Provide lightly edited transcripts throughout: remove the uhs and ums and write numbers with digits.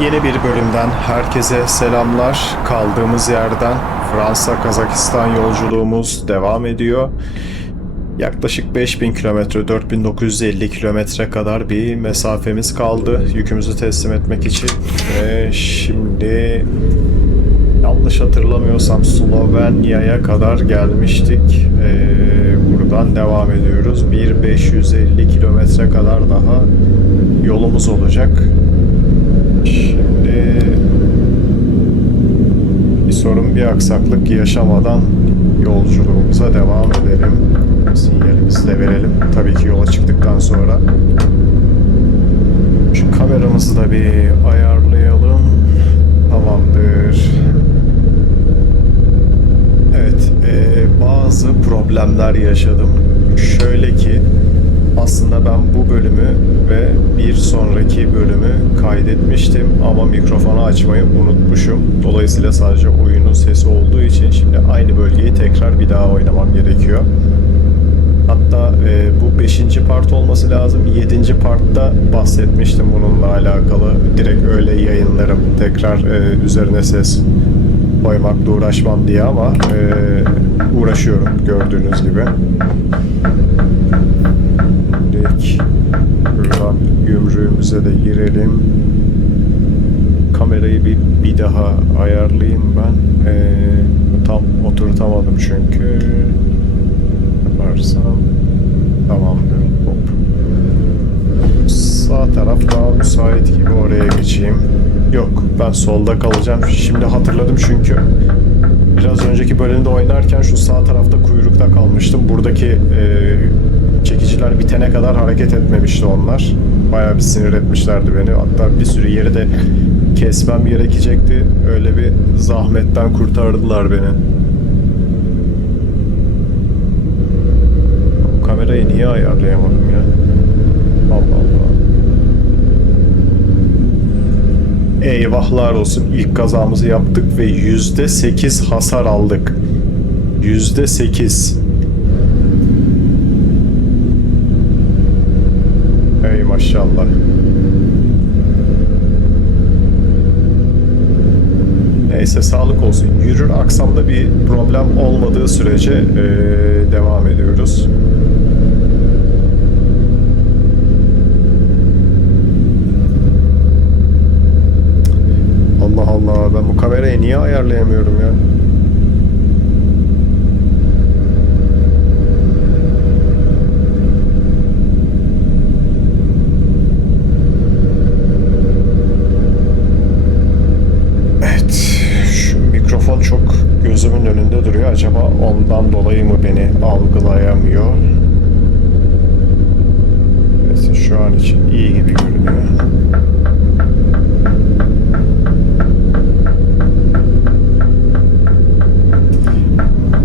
Yeni bir bölümden herkese selamlar. Kaldığımız yerden Fransa-Kazakistan yolculuğumuz devam ediyor. Yaklaşık 5000 kilometre, 4950 kilometre kadar bir mesafemiz kaldı yükümüzü teslim etmek için. Ve şimdi yanlış hatırlamıyorsam Slovenya'ya kadar gelmiştik. Buradan devam ediyoruz. 1550 kilometre kadar daha yolumuz olacak. Şimdi bir sorun, bir aksaklık yaşamadan yolculuğumuza devam edelim. Sinyalimizi de verelim. Tabii ki yola çıktıktan sonra. Şu kameramızı da bir ayarlayalım. Tamamdır. Evet, bazı problemler yaşadım. Şöyle ki, aslında ben bu bölümü ve bir sonraki bölümü kaydetmiştim ama mikrofonu açmayı unutmuşum. Dolayısıyla sadece oyunun sesi olduğu için şimdi aynı bölgeyi tekrar bir daha oynamam gerekiyor. Hatta bu 5. part olması lazım. 7. partta bahsetmiştim bununla alakalı. Direkt öyle yayınlarım. Tekrar üzerine ses koymakla uğraşmam diye ama uğraşıyorum gördüğünüz gibi. Buradan gümrüğümüze de girelim. Kamerayı bir daha ayarlayayım ben. Tam oturtamadım çünkü. Yaparsam tamamdır. Hop. Sağ taraf daha müsait gibi, oraya geçeyim. Yok, ben solda kalacağım. Şimdi hatırladım çünkü biraz önceki bölümde oynarken şu sağ tarafta kuyrukta kalmıştım. Buradaki çekiciler bitene kadar hareket etmemişti onlar. Bayağı bir sinir etmişlerdi beni. Hatta bir sürü yeri de kesmem gerekecekti. Öyle bir zahmetten kurtardılar beni. Bu kamerayı niye ayarlayamadım ya? Allah Allah. Eyvahlar olsun. İlk kazamızı yaptık ve %8 hasar aldık. %8. Ey maşallah. Neyse, sağlık olsun. Yürür aksamda bir problem olmadığı sürece devam ediyoruz. Allah Allah, ben bu kamerayı niye ayarlayamıyorum ya? Çok gözümün önünde duruyor. Acaba ondan dolayı mı beni algılayamıyor? Neyse, şu an için iyi gibi görünüyor.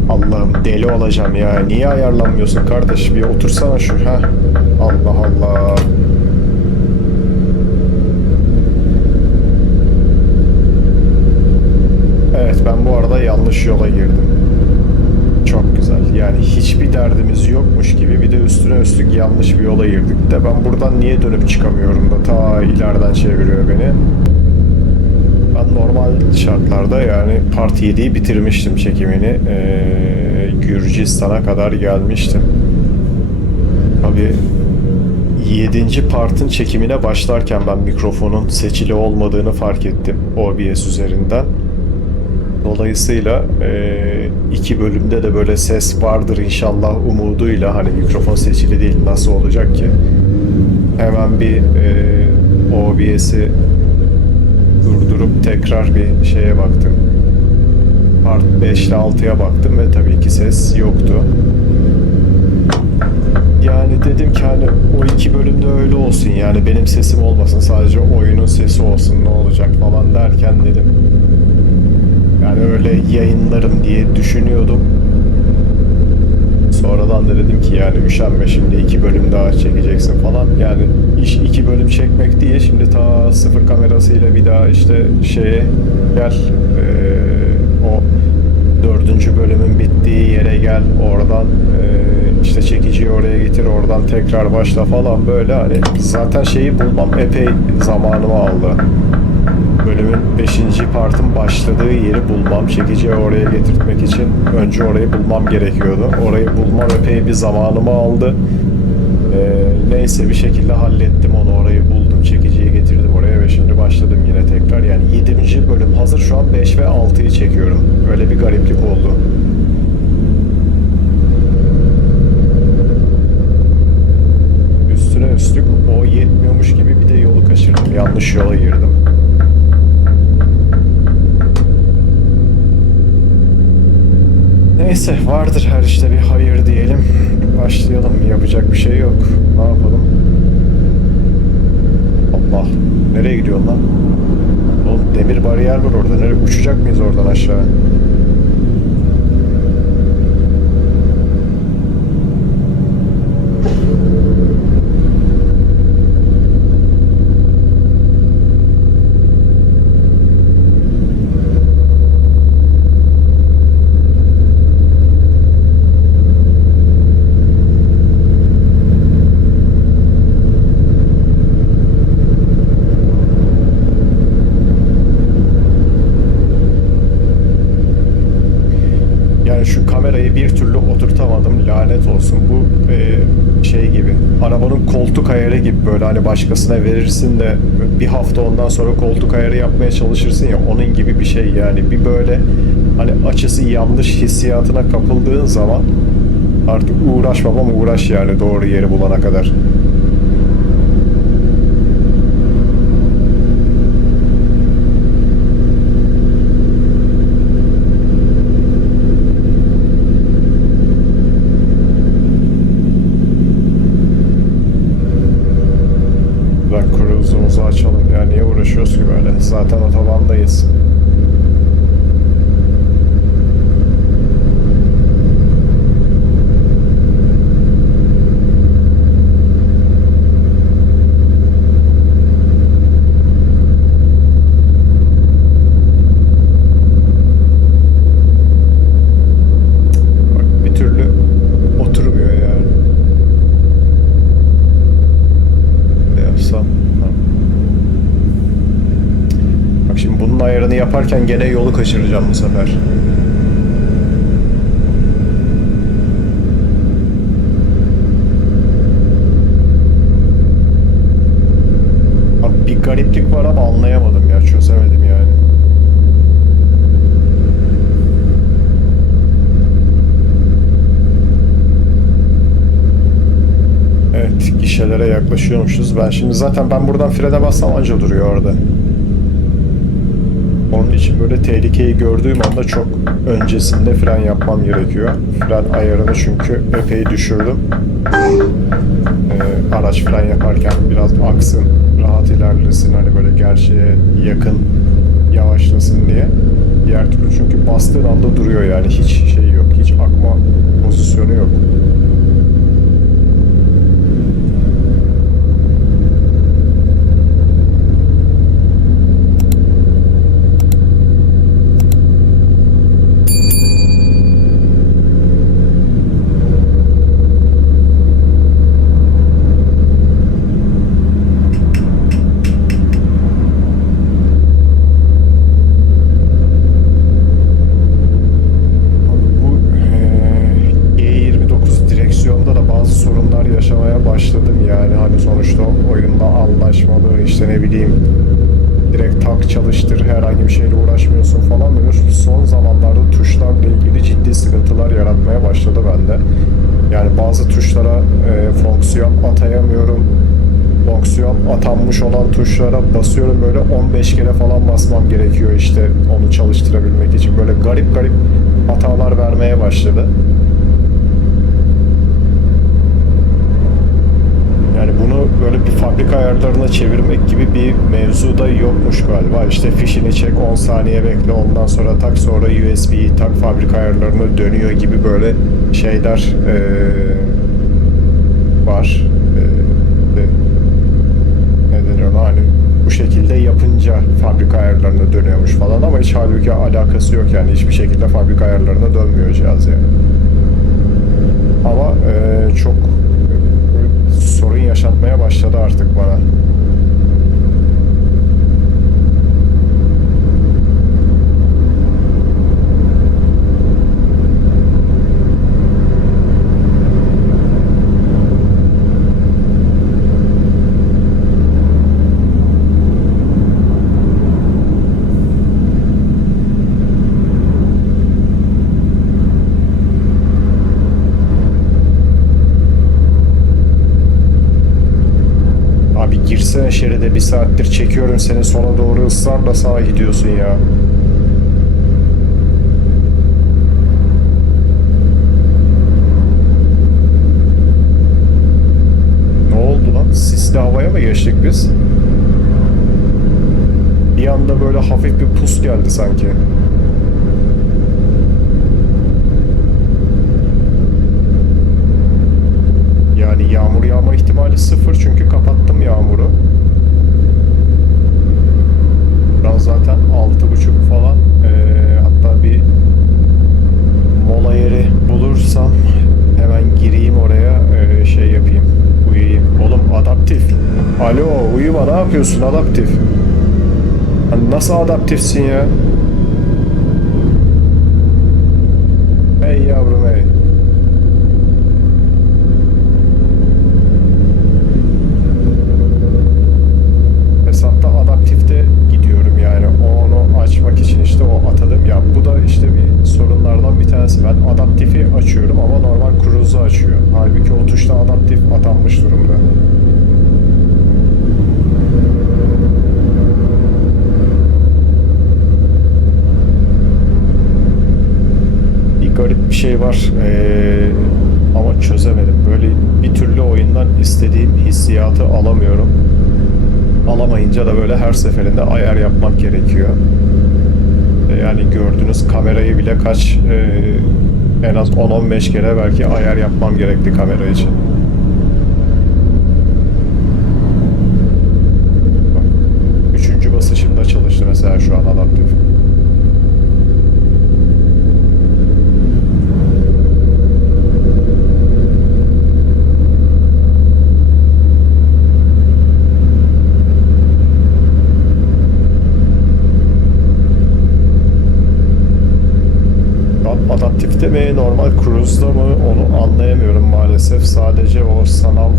Allah'ım, deli olacağım ya. Niye ayarlanmıyorsun kardeş? Bir otursana şu. Ha. Allah Allah. Evet, ben bu arada yanlış yola girdim. Çok güzel. Yani hiçbir derdimiz yokmuş gibi bir de üstüne üstlük yanlış bir yola girdik de ben buradan niye dönüp çıkamıyorum da ta ileriden çeviriyor beni. Ben normal şartlarda yani Part 7'yi bitirmiştim çekimini. Gürcistan'a kadar gelmiştim. Tabii 7. partın çekimine başlarken ben mikrofonun seçili olmadığını fark ettim OBS üzerinden. Dolayısıyla iki bölümde de böyle ses vardır inşallah umuduyla, hani mikrofon seçili değil, nasıl olacak ki? Hemen bir OBS'i durdurup tekrar bir şeye baktım. Part 5 ile 6'ya baktım ve tabii ki ses yoktu. Yani dedim ki hani o iki bölümde öyle olsun, yani benim sesim olmasın, sadece oyunun sesi olsun, ne olacak falan derken dedim. Yani öyle yayınlarım diye düşünüyordum. Sonradan da dedim ki yani üşenme, şimdi 2 bölüm daha çekeceksin falan. Yani iş 2 bölüm çekmek değil. Şimdi ta sıfır kamerasıyla bir daha işte şeye gel. O 4. bölümün bittiği yere gel. Oradan işte çekiciyi oraya getir. Oradan tekrar başla falan böyle. Hani zaten şeyi bulmam epey zamanımı aldı. bölümün 5. partın başladığı yeri bulmam, çekici oraya getirtmek için önce orayı bulmam gerekiyordu. Orayı bulmam epey bir zamanımı aldı. Neyse bir şekilde hallettim onu, orayı buldum, çekiciyi getirdim oraya ve şimdi başladım yine tekrar. Yani 7. bölüm hazır, şu an 5 ve 6'yı çekiyorum. Öyle bir gariplik oldu. Üstüne üstlük o yetmiyormuş gibi bir de yolu kaçırdım. Yanlış yola girdim. Neyse, vardır her işte bir hayır diyelim. Başlayalım. Yapacak bir şey yok. Ne yapalım? Allah. Nereye gidiyorsun lan? Oğlum demir bariyer var orada. Nereye uçacak mıyız oradan aşağı? Yani şu kamerayı bir türlü oturtamadım, lanet olsun. Bu şey gibi, arabanın koltuk ayarı gibi, böyle hani başkasına verirsin de bir hafta ondan sonra koltuk ayarı yapmaya çalışırsın ya, onun gibi bir şey yani. Bir böyle hani açısı yanlış hissiyatına kapıldığın zaman artık uğraş babam uğraş, yani doğru yeri bulana kadar. Buradan cruise'umuzu açalım ya, niye uğraşıyoruz ki böyle, zaten otobandayız. Bak bir türlü oturmuyor yani. Ne yapsam? Ha. Bak şimdi bunun ayarını yaparken gene yolu kaçıracağım bu sefer. Abi bir gariplik var ama anlayamadım ya, çözemedim yani. Evet, gişelere yaklaşıyormuşuz. Ben buradan frene bassam anca duruyor orada. Onun için böyle tehlikeyi gördüğüm anda çok öncesinde fren yapmam gerekiyor. Fren ayarını çünkü epey düşürdüm. Araç fren yaparken biraz aksın, rahat ilerlesin, hani böyle gerçeğe yakın yavaşlasın diye. Diğer türlü çünkü bastığın anda duruyor yani, hiç şey yok, hiç akma pozisyonu yok. Bu E29 direksiyonda da bazı sorunlar yaşamaya başladım yani, hani sonuçta oyunda anlaşmalı, işte ne bileyim, direkt tak çalıştır, herhangi bir şeyle uğraşmıyorsun falan, böyle son zamanlarda tuşlarla ilgili ciddi sıkıntılar yaratmaya başladı bende. Yani bazı tuşlara fonksiyon atayamıyorum. Fonksiyon atanmış olan tuşlara basıyorum, böyle 15 kere falan basmam gerekiyor işte onu çalıştırabilmek için. Böyle garip garip hatalar vermeye başladı. Yani bunu böyle bir fabrika ayarlarına çevirmek gibi bir mevzu da yokmuş galiba. İşte fişini çek, 10 saniye bekle, ondan sonra tak, sonra USB'yi tak, fabrika ayarlarına dönüyor gibi böyle şeyler var. Ne denir ona, hani bu şekilde yapınca fabrika ayarlarına dönüyormuş falan, ama hiç halbuki alakası yok yani, hiçbir şekilde fabrika ayarlarına dönmüyor cihaz yani. Ama çok sorun yaşatmaya başladı artık bana. girsene şeride, bir saattir çekiyorum seni, sona doğru ısrarla sağa gidiyorsun ya. Ne oldu lan? Sisli havaya mı geçtik biz? Bir anda böyle hafif bir pus geldi sanki. Yani yağmur yağma ihtimali sıfır çünkü kapattım yağmuru. Ben zaten 6.30 falan, hatta bir mola yeri bulursam hemen gireyim oraya, şey yapayım, uyuyayım. Oğlum adaptif. Alo, uyuma, ne yapıyorsun adaptif? Hani nasıl adaptifsin ya? Hey yavrum hey. Hesapta adaptifte gidiyorum yani, onu açmak için işte o atadım ya, bu da işte bir sorunlardan bir tanesi. Ben adaptifi açıyorum ama normal cruise'u açıyor. Halbuki o tuşta adaptif atanmış durumda. Bir garip bir şey var, ama çözemedim. Böyle bir türlü oyundan istediğim hissiyatı alamıyorum. Alamayınca da böyle her seferinde ayar yapmak gerekiyor. Yani gördüğünüz kamerayı bile en az 10-15 kere belki ayar yapmam gerekti kamera için. Bak, üçüncü basışımda çalıştı mesela şu an adaptif. Adaptifte mi, normal cruise'da mı, onu anlayamıyorum maalesef. Sadece o sanal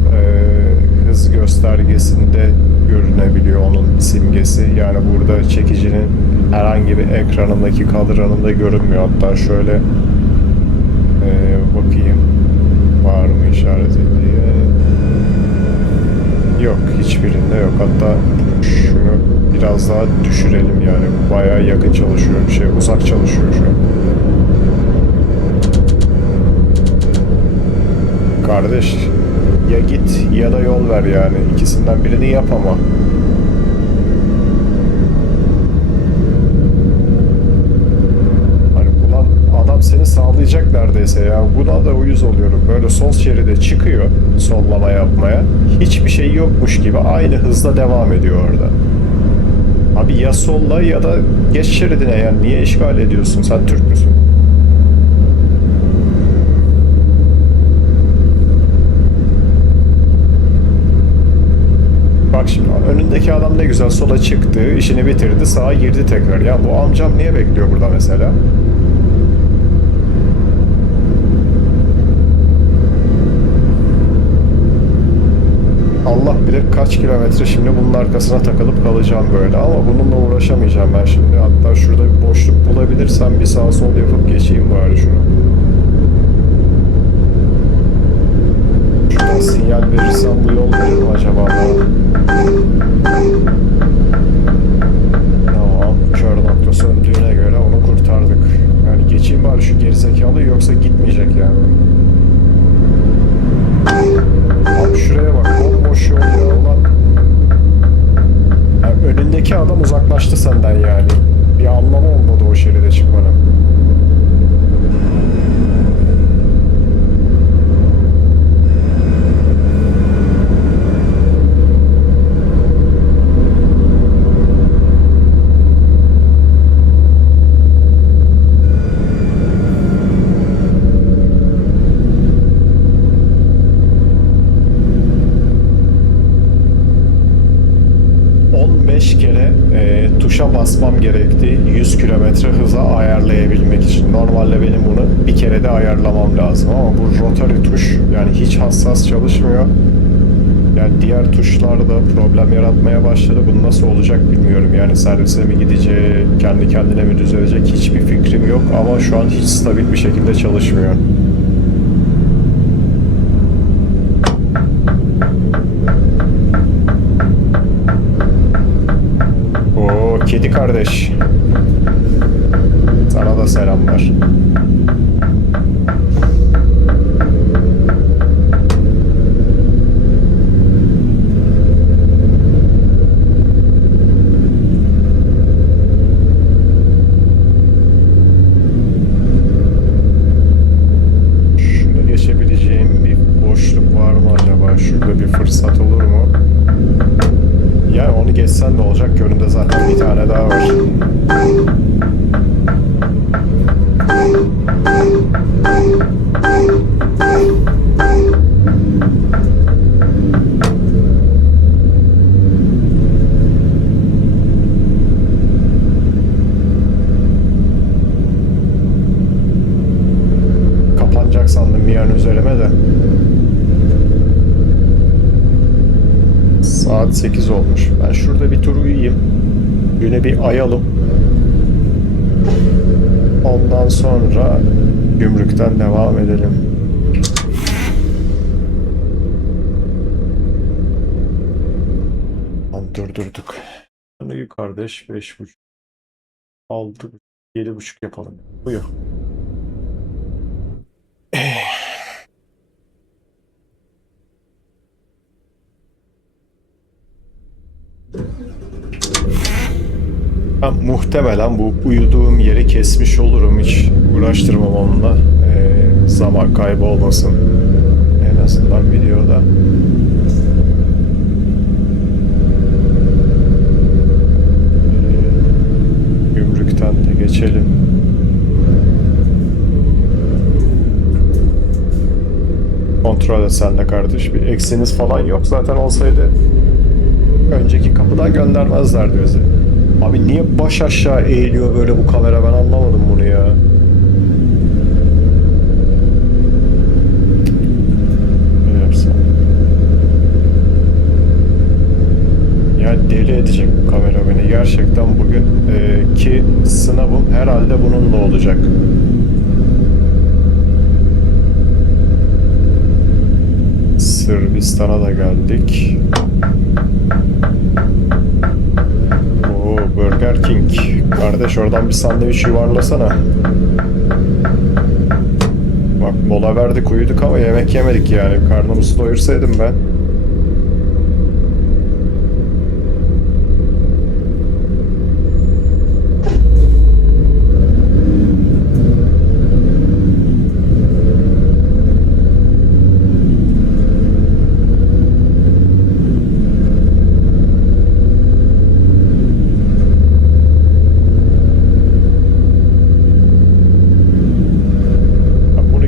hız göstergesinde görünebiliyor onun simgesi. Yani burada çekicinin herhangi bir ekranındaki kadranında görünmüyor. Hatta şöyle bakayım, var mı işareti diye. Yok, hiçbirinde yok. Hatta şunu biraz daha düşürelim, yani bayağı yakın çalışıyor, uzak çalışıyor şu an. Kardeş, ya git ya da yol ver yani. İkisinden birini yap ama. Hani ulan adam seni sağlayacak neredeyse ya. Buna da uyuz oluyorum. Böyle sol şeride çıkıyor sollama yapmaya. Hiçbir şey yokmuş gibi aynı hızla devam ediyor orada. Abi ya solla ya da geç şeridine, yani niye işgal ediyorsun? Sen Türk müsün? Bak şimdi önündeki adam ne güzel sola çıktı, işini bitirdi, sağa girdi tekrar. Ya bu amcam niye bekliyor burada mesela? Allah bilir kaç kilometre şimdi bunun arkasına takılıp kalacağım böyle, ama bununla uğraşamayacağım ben şimdi. Hatta şurada bir boşluk bulabilirsem bir sağ sol yapıp geçeyim bari şunu. Şuradan sinyal verirsem bu yol verir mi acaba bana? Tamam, kör nokta söndüğüne göre onu kurtardık. Yani geçeyim bari şu gerizekalıyı, yoksa gitmeyecek yani. Abi şuraya bak, bomboş yol ya ulan. Yani önündeki adam uzaklaştı senden yani. Bir anlamı olmadı o şeride çıkmanın. 5 kere tuşa basmam gerekti 100 kilometre hıza ayarlayabilmek için. Normalde benim bunu bir kere de ayarlamam lazım ama bu rotary tuş yani hiç hassas çalışmıyor. Yani diğer tuşlar da problem yaratmaya başladı. Bu nasıl olacak bilmiyorum. Yani servise mi gidecek, kendi kendine mi düzelecek hiçbir fikrim yok ama şu an hiç stabil bir şekilde çalışmıyor. Kedi kardeş. Sana da selamlar. Şunu geçebileceğim bir boşluk var mı acaba? Şurada bir fırsat olur mu? Yani onu geçsen de olacak. Önünde zaten bir tane daha var. Kapanacak sandım bir an üzerime de. Saat 8 olmuş. Ben şurada bir tur uyuyayım. Güne bir ayalım. Ondan sonra gümrükten devam edelim. Lan durdurduk. Uyu kardeş 5.30 6 7.30 yapalım. Uyu. Ben muhtemelen bu uyuduğum yeri kesmiş olurum. Hiç uğraştırmam onunla. Zaman kaybı olmasın. En azından videoda. Gümrükten de geçelim. Kontrol et sen de kardeş. Bir eksiniz falan yok. Zaten olsaydı önceki kapıdan göndermezlerdi bizi. Abi niye baş aşağı eğiliyor böyle bu kamera, ben anlamadım bunu ya. Ne yapsam? Ya deli edecek bu kamera beni. Gerçekten bugün ki sınavım herhalde bununla olacak. Sırbistan'a da geldik. Burger King. Kardeş oradan bir sandviç yuvarlasana. Bak mola verdik uyuduk ama yemek yemedik yani. Karnımızı doyursaydım ben.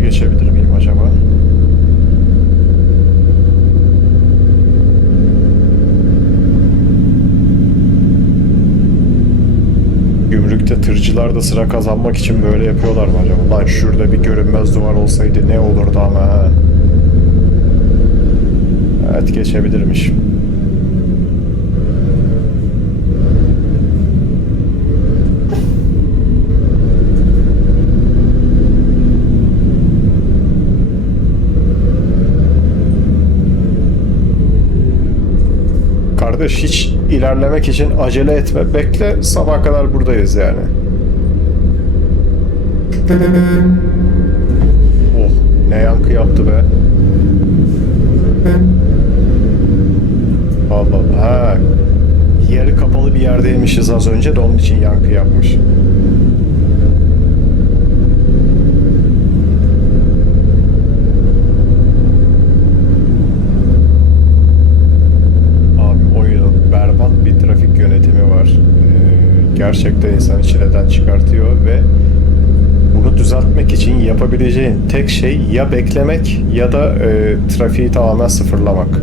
Geçebilir miyim acaba? Gümrükte tırcılar da sıra kazanmak için böyle yapıyorlar mı acaba? Lan şurada bir görünmez duvar olsaydı ne olurdu ama. Evet geçebilirmiş. Kardeş hiç ilerlemek için acele etme. Bekle, sabah kadar buradayız yani. Oh, ne yankı yaptı be. Allah Allah. Ha, yarı kapalı bir yerdeymişiz az önce de onun için yankı yapmış. Gerçekten insan çileden çıkartıyor ve bunu düzeltmek için yapabileceğin tek şey ya beklemek ya da trafiği tamamen sıfırlamak.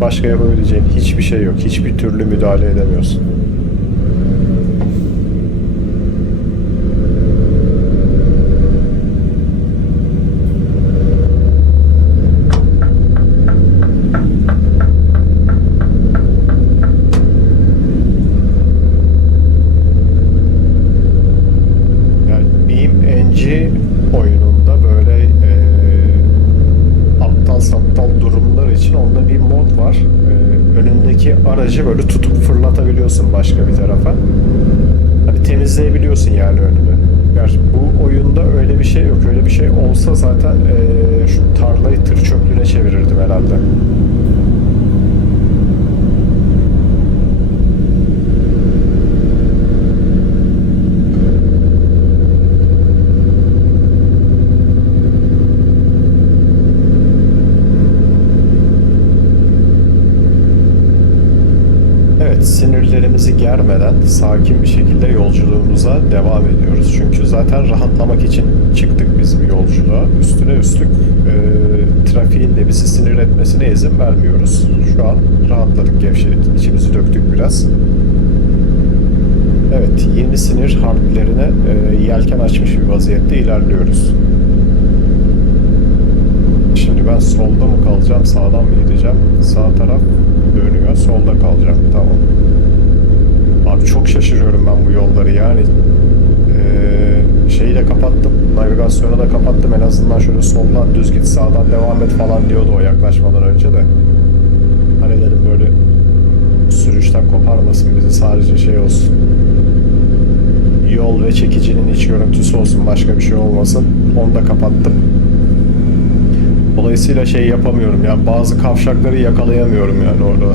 Başka yapabileceğin hiçbir şey yok. Hiçbir türlü müdahale edemiyorsun. Oyununda böyle aptal saptal durumlar için onda bir mod var. Önündeki araç aracı böyle tutup fırlatabiliyorsun başka bir tarafa. Hani temizleyebiliyorsun yani önünü. Gerçi bu oyunda öyle bir şey yok. Öyle bir şey olsa zaten şu tarlayı tır çöplüğüne çevirirdim herhalde. Evet, sinirlerimizi germeden sakin bir şekilde yolculuğumuza devam ediyoruz. Çünkü zaten rahatlamak için çıktık biz bu yolculuğa. Üstüne üstlük trafiğin de bizi sinir etmesine izin vermiyoruz. Şu an rahatladık, gevşedik, içimizi döktük biraz. Evet, yeni sinir harplerine yelken açmış bir vaziyette ilerliyoruz. Şimdi ben solda mı kalacağım, sağdan mı gideceğim? Sağ taraf dönüyor, solda kalacağım. Tamam. Abi çok şaşırıyorum ben bu yolları yani. Şeyi de kapattım, navigasyonu da kapattım. En azından şöyle soldan düz git, sağdan devam et falan diyordu o yaklaşmadan önce de. Hani dedim böyle sürüşten koparmasın bizi, sadece şey olsun. Yol ve çekicinin iç görüntüsü olsun, başka bir şey olmasın. Onu da kapattım. Dolayısıyla şey yapamıyorum ya, bazı kavşakları yakalayamıyorum yani orada.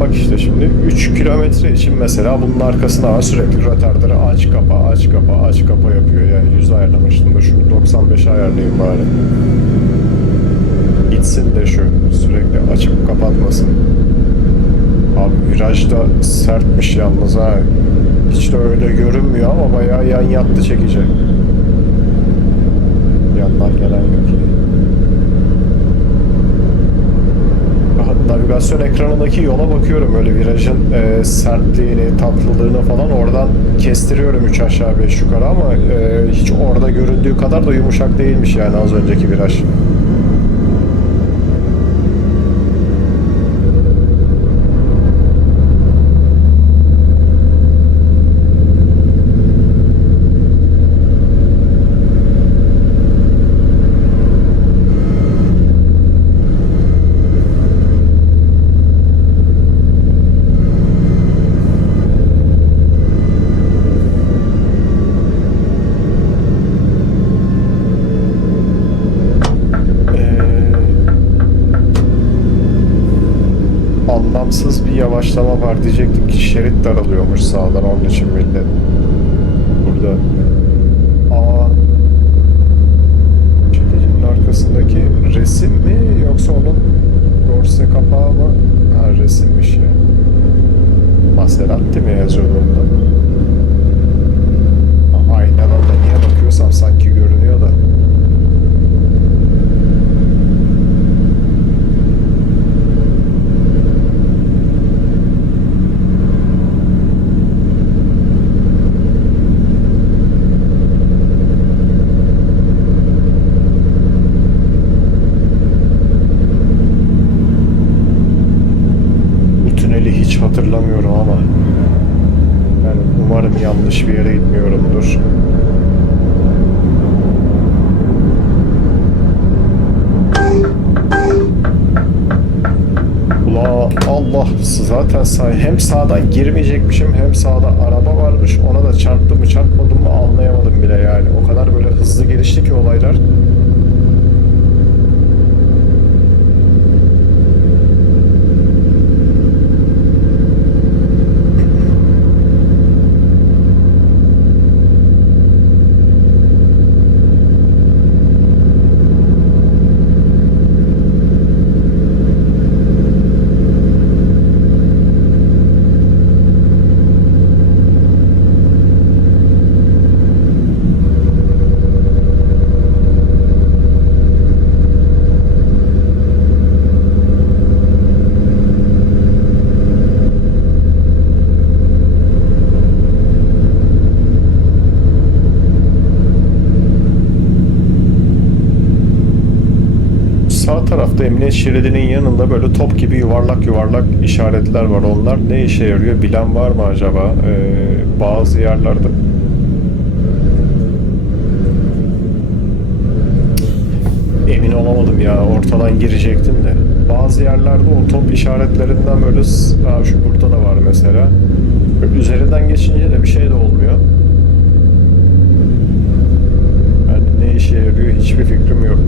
Bak işte şimdi 3 kilometre için mesela bunun arkasına var, sürekli rötarları aç kapa aç kapa aç kapa yapıyor yani. 100 ayarlamıştım da şunu 95'e ayarlayayım bari. Gitsin de şu sürekli açıp kapatmasın. Abi virajda sertmiş yalnız ha. Hiç de öyle görünmüyor ama bayağı yan yattı çekici. Yandan gelen yok ki. Navigasyon ekranındaki yola bakıyorum, öyle virajın sertliğini, tatlılığını falan oradan kestiriyorum 3 aşağı 5 yukarı ama hiç orada göründüğü kadar da yumuşak değilmiş yani az önceki viraj. Anlamsız bir yavaşlama var diyecektim ki şerit daralıyormuş sağdan, onun için millet burada. Aa, çekicinin arkasındaki resim mi yoksa onun dorse kapağı mı? Ha, resimmiş ya. Maserati mi yazıyordu onda? Aynadan da niye bakıyorsam sanki görünüyor da. Hiç hatırlamıyorum ama yani umarım yanlış bir yere gitmiyorumdur. Ula Allah, zaten hem sağdan girmeyecekmişim hem sağda araba varmış, ona da çarptı mı çarpmadı mı anlayamadım bile yani. O kadar böyle hızlı gelişti ki olaylar. Sağ tarafta emniyet şeridinin yanında böyle top gibi yuvarlak yuvarlak işaretler var. Onlar ne işe yarıyor bilen var mı acaba? Bazı yerlerde emin olamadım ya, ortadan girecektim de. Bazı yerlerde o top işaretlerinden böyle şu burada da var mesela. Böyle üzerinden geçince de bir şey de olmuyor. Yani ne işe yarıyor hiçbir fikrim yok.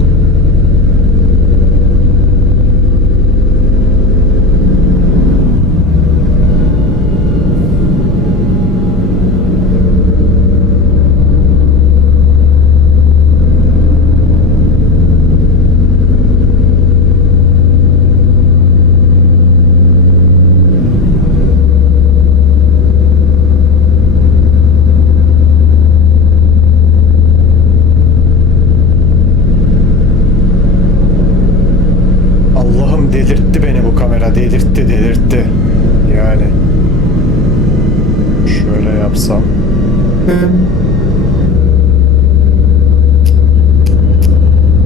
Allah'ım delirtti beni bu kamera, delirtti. Yani şöyle yapsam.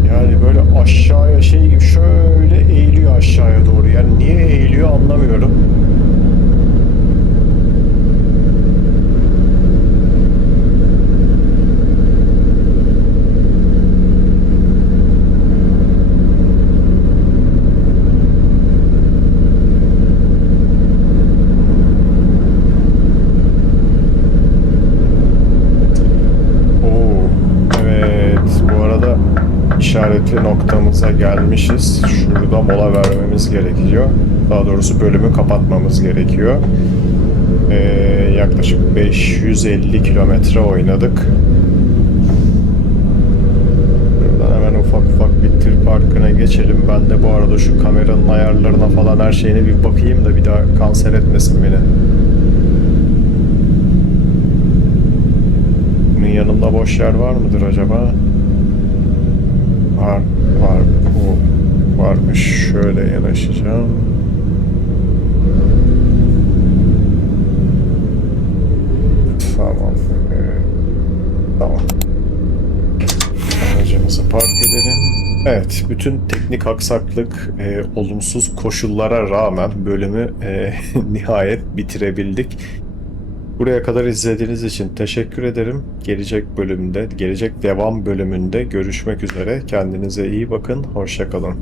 Yani böyle aşağıya şey gibi şöyle eğiliyor aşağıya doğru. Yani niye eğiliyor anlamıyorum. Oo, evet. Bu arada işaretli noktamıza gelmişiz. Şurada mola vermemiz gerekiyor. Daha doğrusu bölümü kapatmamız gerekiyor. Yaklaşık 550 kilometre oynadık. Buradan hemen ufak ufak bir tır parkına geçelim. Ben de bu arada şu kameranın ayarlarına falan her şeyine bir bakayım da bir daha kanser etmesin beni. Bunun yanında boş yer var mıdır acaba? Var, var. O varmış. Şöyle yanaşacağım. Tamam. Tamam. Aracımızı park edelim. Evet, bütün teknik aksaklık, olumsuz koşullara rağmen bölümü nihayet bitirebildik. Buraya kadar izlediğiniz için teşekkür ederim. Gelecek bölümde, gelecek devam bölümünde görüşmek üzere. Kendinize iyi bakın. Hoşça kalın.